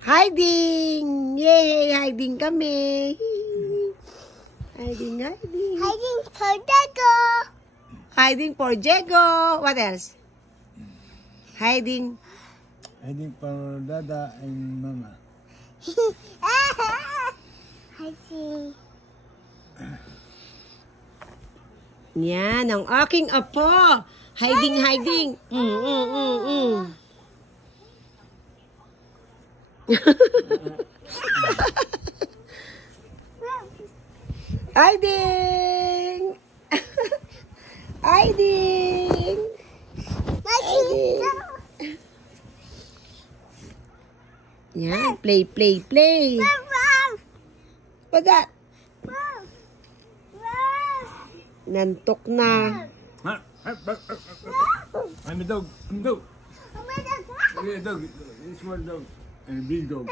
Hiding! Yay! Hiding kami! Hiding, hiding. Hiding for Diego. Hiding for Diego. What else? Hiding. Hiding for Dada and Mama. Hiding. Yan, ang aking apo. Hiding, hiding. Hiding! Hiding! Hiding! Yan, play, play, play. What's that? Nantok na. I'm a dog. I'm a dog. I'm a dog. It's one dog. And a big dog.